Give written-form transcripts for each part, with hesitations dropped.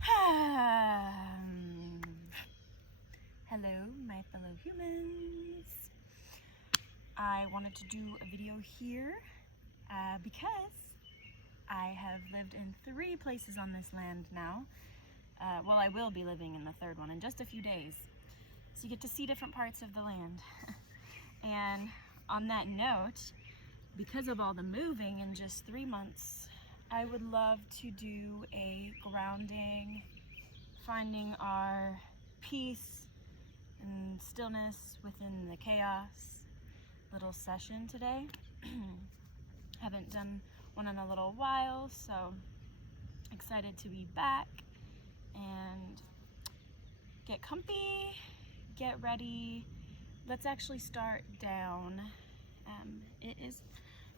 Hello, my fellow humans. I wanted to do a video here because I have lived in 3 places on this land now. Well, I will be living in the 3rd one in just a few days. So you get to see different parts of the land. And on that note, because of all the moving in just 3 months, I would love to do a grounding, finding our peace and stillness within the chaos little session today. Haven't done one in a little while, so excited to be back and get comfy, get ready. Let's actually start down. It is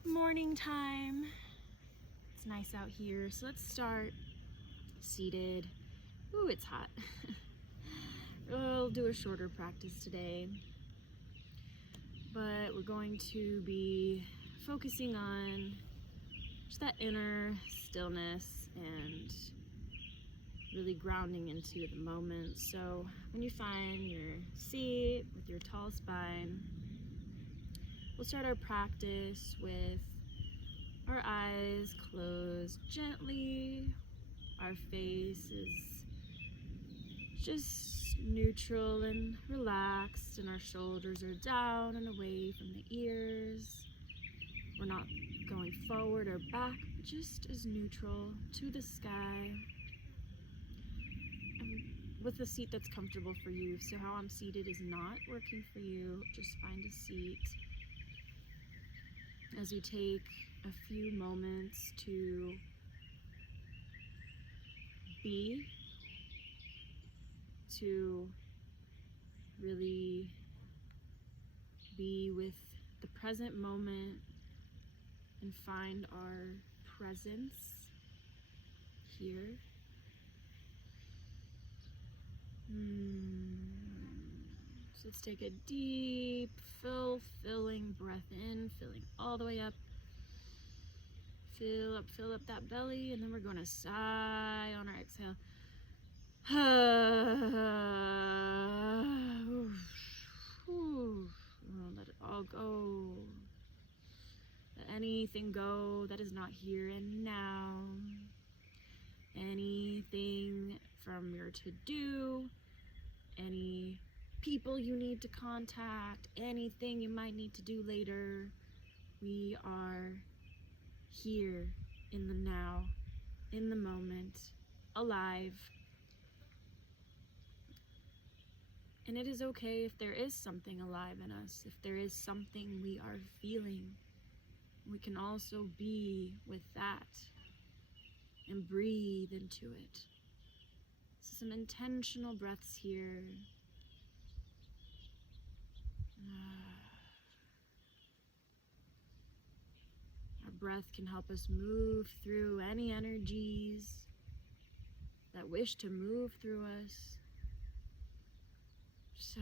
morning time. It's nice out here, so let's start seated. Ooh, it's hot. We'll do a shorter practice today, but we're going to be focusing on just that inner stillness and really grounding into the moment. So when you find your seat with your tall spine, we'll start our practice with our eyes closed gently. Our face is just neutral and relaxed, and our shoulders are down and away from the ears. We're not going forward or back, just as neutral to the sky. And with a seat that's comfortable for you. So how I'm seated is not working for you. Just find a seat. As you take a few moments to be, to really be with the present moment and find our presence here. So let's take a deep, fulfilling breath in, filling all the way up. Fill up that belly, and then we're going to sigh on our exhale. Let it all go. Let anything go that is not here and now. Anything from your to-do, any people you need to contact, anything you might need to do later. We are here in the now, in the moment, alive. And it is okay if there is something alive in us, if there is something we are feeling. We can also be with that and breathe into it. So some intentional breaths here. Our breath can help us move through any energies that wish to move through us. So,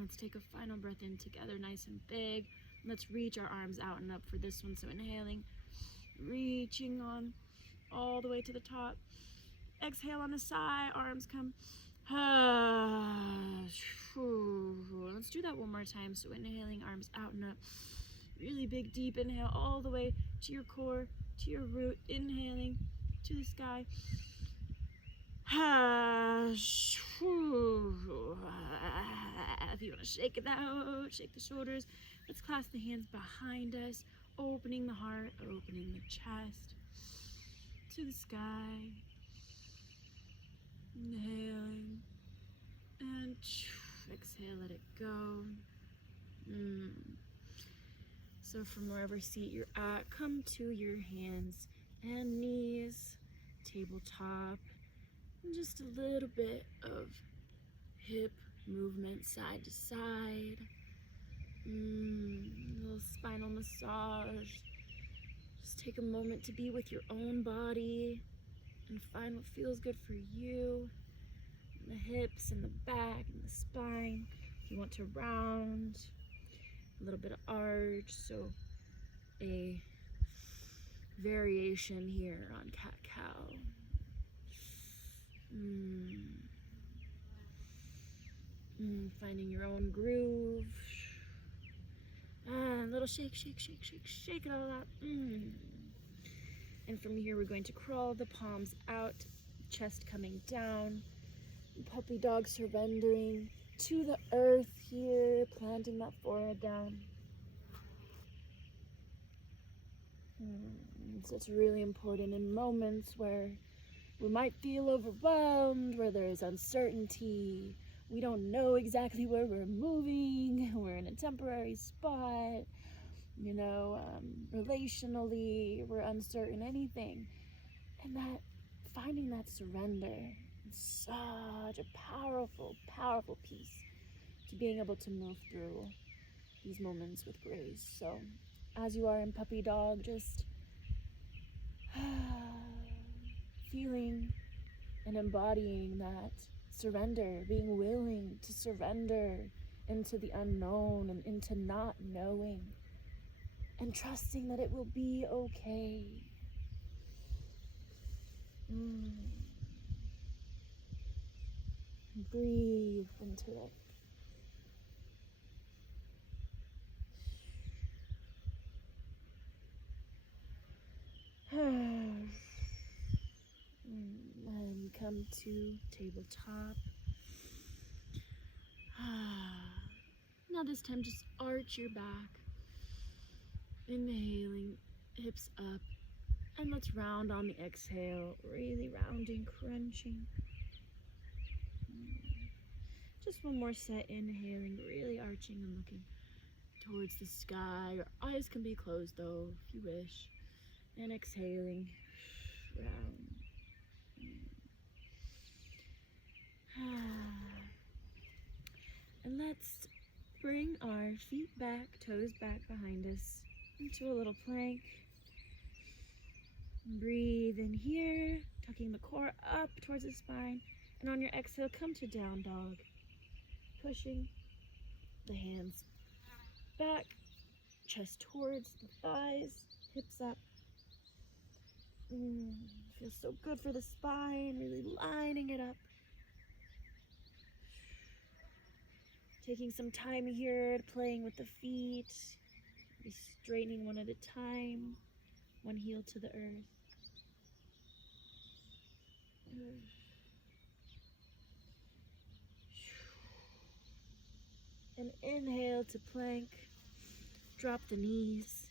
let's take a final breath in together, nice and big. Let's reach our arms out and up for this one. So inhaling, reaching on all the way to the top. Exhale on a sigh, arms come. Let's do that one more time. So inhaling, arms out and up. Really big, deep inhale all the way to your core, to your root. Inhaling to the sky. If you want to shake it out, shake the shoulders. Let's clasp the hands behind us, opening the heart, opening the chest to the sky. Inhaling and exhale, let it go. So from wherever seat you're at, come to your hands and knees, tabletop, and just a little bit of hip movement side to side. A little spinal massage. Just take a moment to be with your own body and find what feels good for you. And the hips and the back and the spine. If you want to round, a little bit of arch, so a variation here on cat-cow. Finding your own groove. A little shake, shake, shake, shake, shake it all out. And from here we're going to crawl the palms out, chest coming down, puppy dog surrendering to the earth here, planting that forehead down. So it's really important in moments where we might feel overwhelmed, where there is uncertainty, we don't know exactly where we're moving, we're in a temporary spot, relationally, we're uncertain, anything. And that finding that surrender is such a powerful, powerful piece to being able to move through these moments with grace. So as you are in puppy dog, just feeling and embodying that surrender, being willing to surrender into the unknown and into not knowing, and trusting that it will be okay. Breathe into it. And come to tabletop. Now this time just arch your back. Inhaling, hips up. And let's round on the exhale, really rounding, crunching. Just one more set, inhaling, really arching and looking towards the sky. Your eyes can be closed though, if you wish. And exhaling, round. And let's bring our feet back, toes back behind us, into a little plank. Breathe in here, tucking the core up towards the spine. And on your exhale, come to down dog. Pushing the hands back, chest towards the thighs, hips up. Feels so good for the spine, really lining it up. Taking some time here, playing with the feet, straightening one at a time, one heel to the earth. And inhale to plank, drop the knees,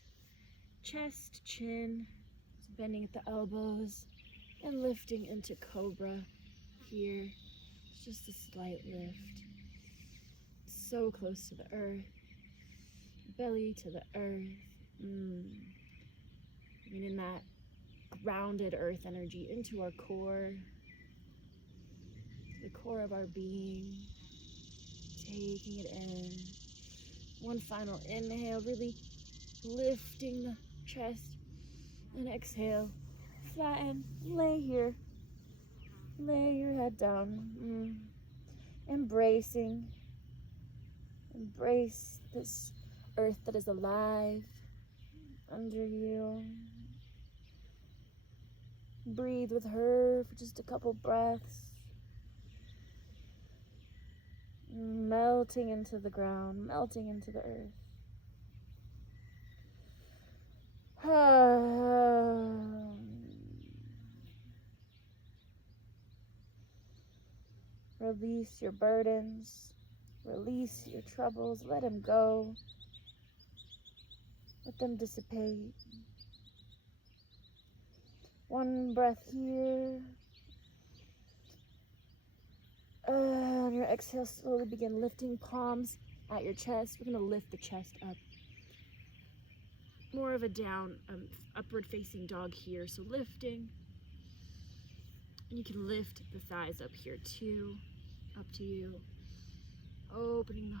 chest, chin, bending at the elbows, and lifting into cobra here. It's just a slight lift. So close to the earth, belly to the earth. Bringing that grounded earth energy into our core, the core of our being. Taking it in. One final inhale, really lifting the chest. And exhale, flatten, lay here. Lay your head down. Embracing. Embrace this earth that is alive under you. Breathe with her for just a couple breaths. Melting into the ground, melting into the earth. Release your burdens. Release your troubles. Let them go. Let them dissipate. One breath here. On your exhale, slowly begin lifting palms at your chest. We're going to lift the chest up. More of a down, upward facing dog here. So lifting. And you can lift the thighs up here too. Up to you. Opening the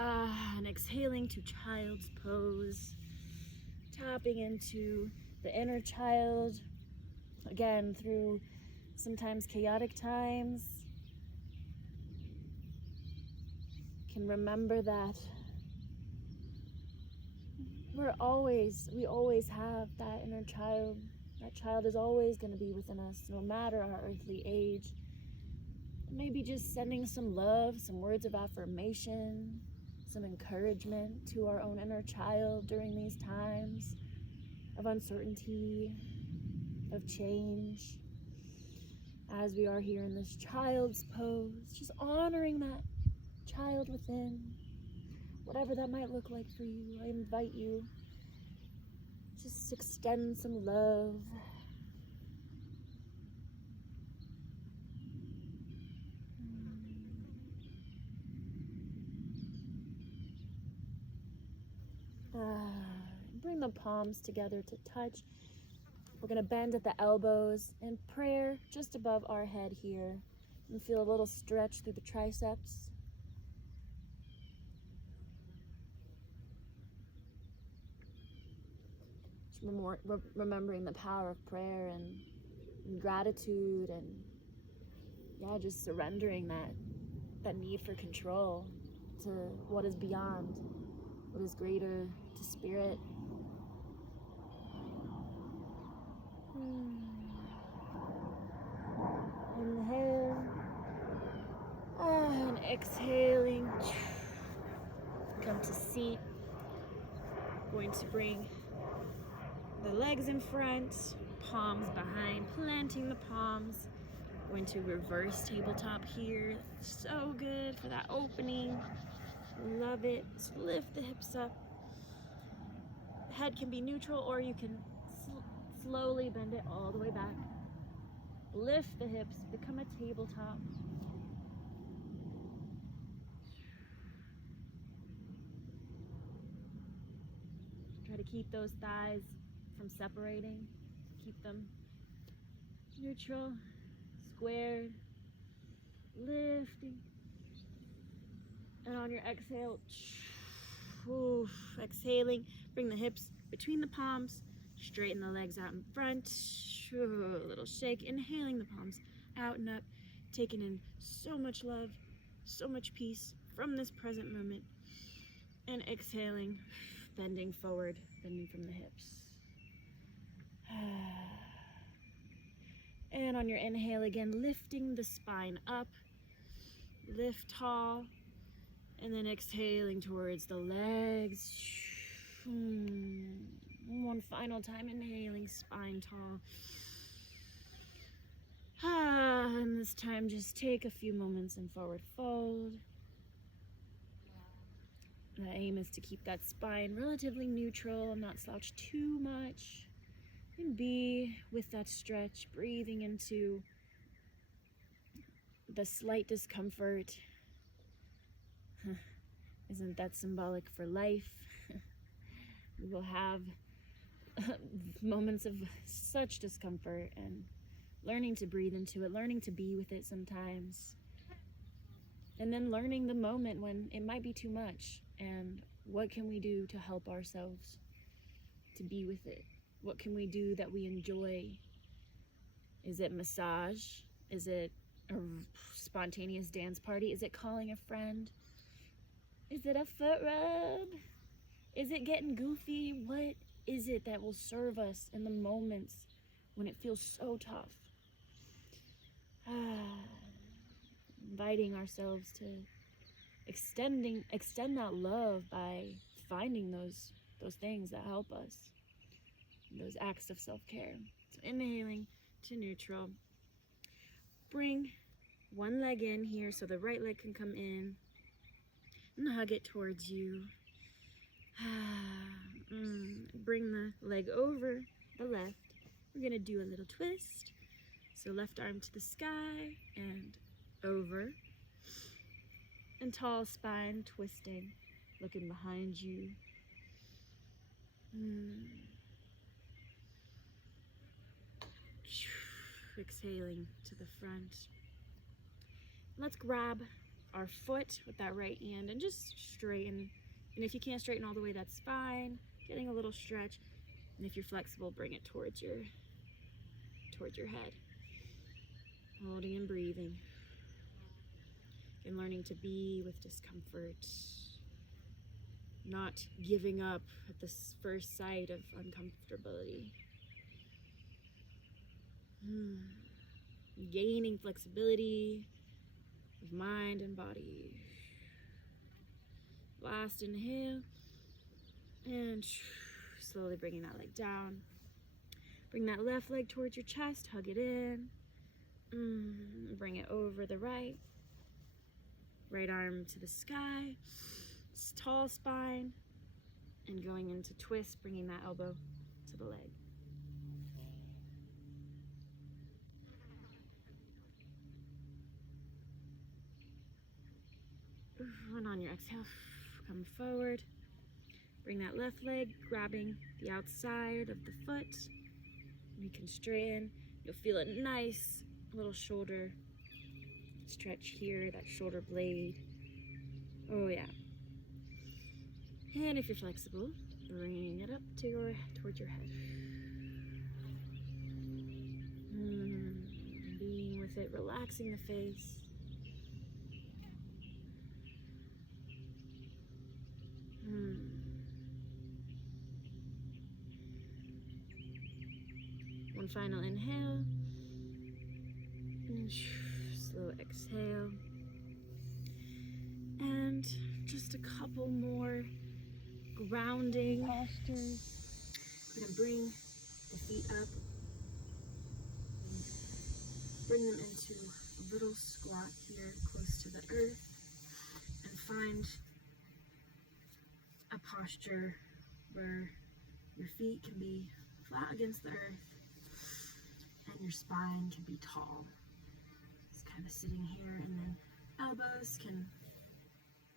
heart. And exhaling to child's pose. Tapping into the inner child. Again, through sometimes chaotic times. Can remember that we always have that inner child. That child is always going to be within us, no matter our earthly age. Maybe just sending some love, some words of affirmation, some encouragement to our own inner child during these times of uncertainty, of change. As we are here in this child's pose, just honoring that child within, whatever that might look like for you. I invite you, just extend some love. Bring the palms together to touch. We're going to bend at the elbows in prayer just above our head here. And feel a little stretch through the triceps. Just remembering the power of prayer and gratitude, and just surrendering that need for control to what is beyond, what is greater, to spirit. Inhale, and exhaling. Come to seat. Going to bring the legs in front, palms behind, planting the palms. Going to reverse tabletop here. So good for that opening. Love it. Just lift the hips up. The head can be neutral, or you can slowly bend it all the way back. Lift the hips, become a tabletop. Try to keep those thighs from separating. Keep them neutral, squared, lifting. And on your exhale, exhaling, bring the hips between the palms, straighten the legs out in front. A little shake, inhaling the palms out and up, taking in so much love, so much peace from this present moment. And exhaling, bending forward, bending from the hips. And on your inhale again, lifting the spine up, lift tall, and then exhaling towards the legs. One final time, inhaling, spine tall. And this time just take a few moments in forward fold. The aim is to keep that spine relatively neutral and not slouch too much. And be with that stretch, breathing into the slight discomfort. Isn't that symbolic for life? We will have moments of such discomfort, and learning to breathe into it, learning to be with it sometimes. And then learning the moment when it might be too much, and what can we do to help ourselves to be with it? What can we do that we enjoy? Is it massage? Is it a spontaneous dance party? Is it calling a friend? Is it a foot rub? Is it getting goofy? What is it that will serve us in the moments when it feels so tough? Inviting ourselves to extend that love by finding those things that help us, those acts of self-care. So inhaling to neutral. Bring one leg in here so the right leg can come in, and hug it towards you. Bring the leg over the left. We're gonna do a little twist. So left arm to the sky and over. And tall spine, twisting, looking behind you. Exhaling to the front. Let's grab our foot with that right hand and just straighten. And if you can't straighten all the way, that's fine. Getting a little stretch. And if you're flexible, bring it towards your head. Holding and breathing. And learning to be with discomfort. not giving up at the first sight of uncomfortability. Gaining flexibility of mind and body. Last inhale, and slowly bringing that leg down. Bring that left leg towards your chest, hug it in. Bring it over the right. Right arm to the sky, tall spine, and going into twist, bringing that elbow to the leg. And on your exhale, come forward. Bring that left leg, grabbing the outside of the foot. You can straighten. You'll feel a nice little shoulder stretch here, that shoulder blade. Oh yeah. And if you're flexible, bring it up to towards your head. Being with it, relaxing the face. One final inhale. And slow exhale. And just a couple more grounding postures. We're going to bring the feet up. Bring them into a little squat here, close to the earth. And find a posture where your feet can be flat against the earth and your spine can be tall. Just kind of sitting here, and then elbows can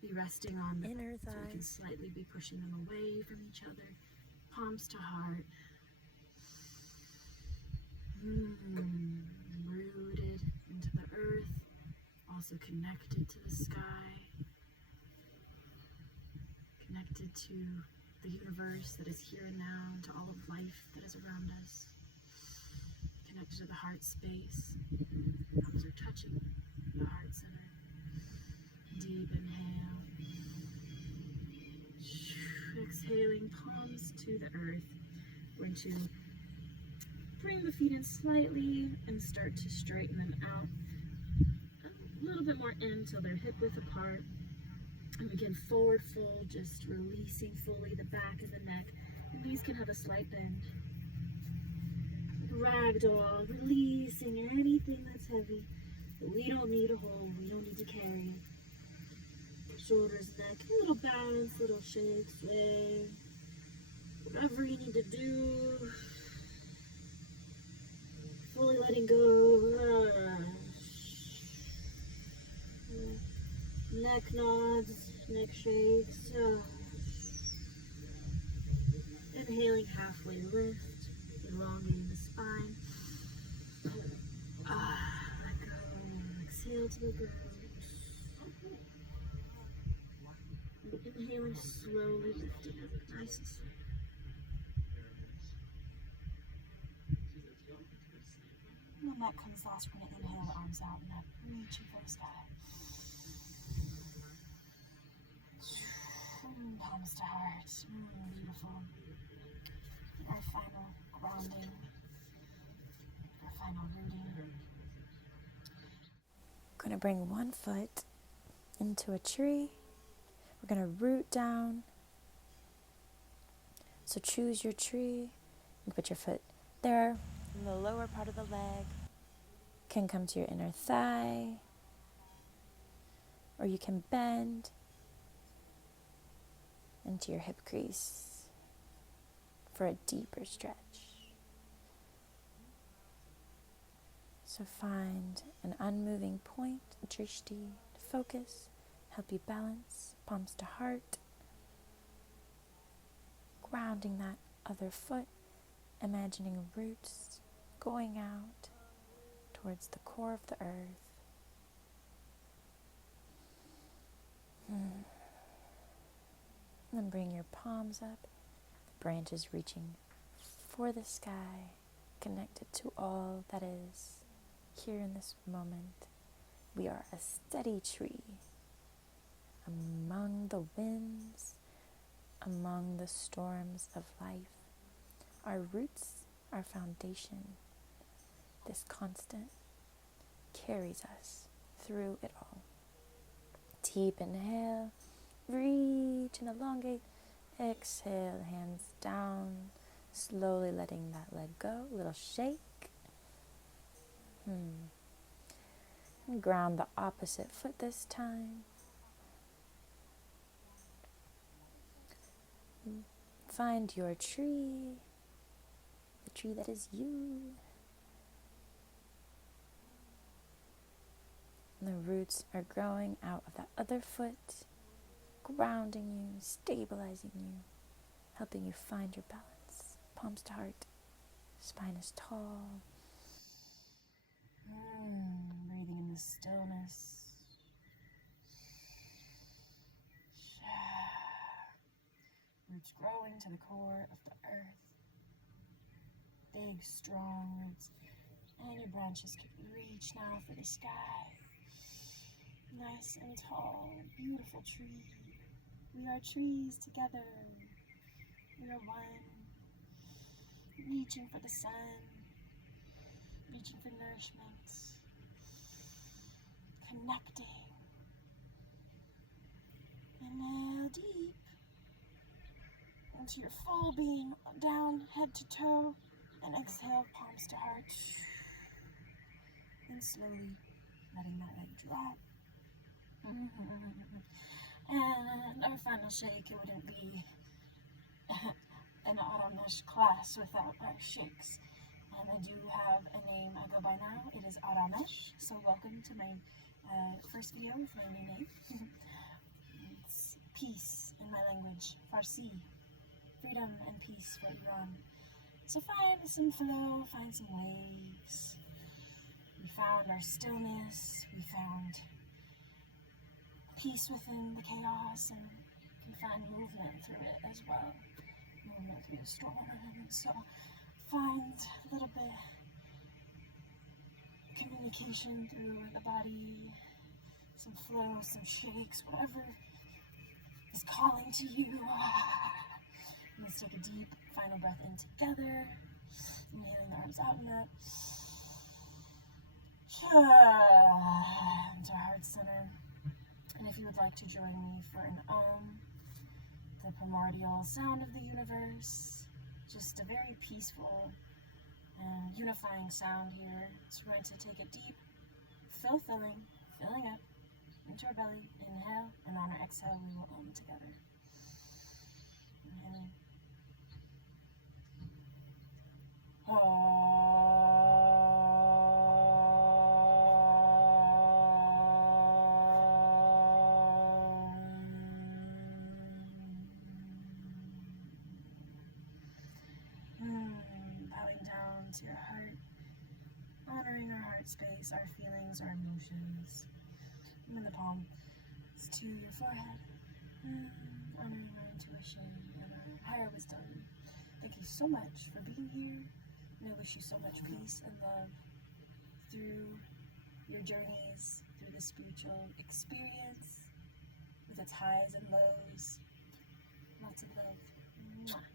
be resting on the inner thighs. So we can slightly be pushing them away from each other. Palms to heart. Rooted into the earth. Also connected to the sky. Connected to the universe that is here and now, to all of life that is around us. Connected to the heart space. Palms are touching the heart center. Deep inhale. Exhaling, palms to the earth. We're going to bring the feet in slightly and start to straighten them out. A little bit more in until they're hip width apart. And again, forward fold, just releasing fully the back and the neck. And these can have a slight bend. Ragdoll, releasing anything that's heavy that we don't need to hold, we don't need to carry. Shoulders, neck, a little bounce, little shake, sway. Whatever you need to do. Fully letting go. Neck nods, neck shakes. Inhaling, halfway lift, elongating the spine. Let go. Exhale to the ground. Inhaling, slowly lifting up, nice and slow. And when that comes last, we're going to inhale the arms out and up, reaching for the sky. Palms to heart. Beautiful. Our final grounding, our final rooting. Going to bring one foot into a tree. We're going to root down. So choose your tree. You put your foot there. And the lower part of the leg can come to your inner thigh. Or you can bend into your hip crease for a deeper stretch. So find an unmoving point, drishti, to focus, help you balance, palms to heart, grounding that other foot, imagining roots going out towards the core of the earth. Then bring your palms up, the branches reaching for the sky, connected to all that is here in this moment. We are a steady tree among the winds among the storms of life. Our roots, our foundation, this constant carries us through it all. Deep inhale, reach and elongate. Exhale, hands down, slowly letting that leg go. Little shake. And ground the opposite foot this time. Find your tree, the tree that is you. And the roots are growing out of that other foot, grounding you, stabilizing you, helping you find your balance. Palms to heart, spine is tall. Breathing in the stillness. Roots growing to the core of the earth. Big, strong roots. And your branches can reach now for the sky. Nice and tall, beautiful tree. We are trees together. We are one. Reaching for the sun. Reaching for nourishment. Connecting. Inhale deep into your full being, down head to toe, and exhale palms to heart. And slowly letting that leg drop. And our final shake, it wouldn't be an Aramesh class without our shakes. And I do have a name I go by now. It is Aramesh. So welcome to my first video with my new name. It's peace in my language, Farsi. Freedom and peace for Iran. So find some flow, find some waves. We found our stillness. We found peace within the chaos, and can find movement through it as well. Movement through the storm. So find a little bit communication through the body, some flow, some shakes, whatever is calling to you. Let's take a deep final breath in together. Inhaling the arms out and up. Into heart center. And if you would like to join me for an the primordial sound of the universe, just a very peaceful and unifying sound here. So we're going to take a deep filling up into our belly. Inhale, and on our exhale, we will together. Inhaling. Bowing down to your heart, honoring our heart space, our feelings, our emotions. And then the palm is to your forehead, honoring our intuition and our higher wisdom. Thank you so much for being here, and I wish you so much peace and love through your journeys, through the spiritual experience, with its highs and lows. Lots of love. Mwah.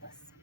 Bless.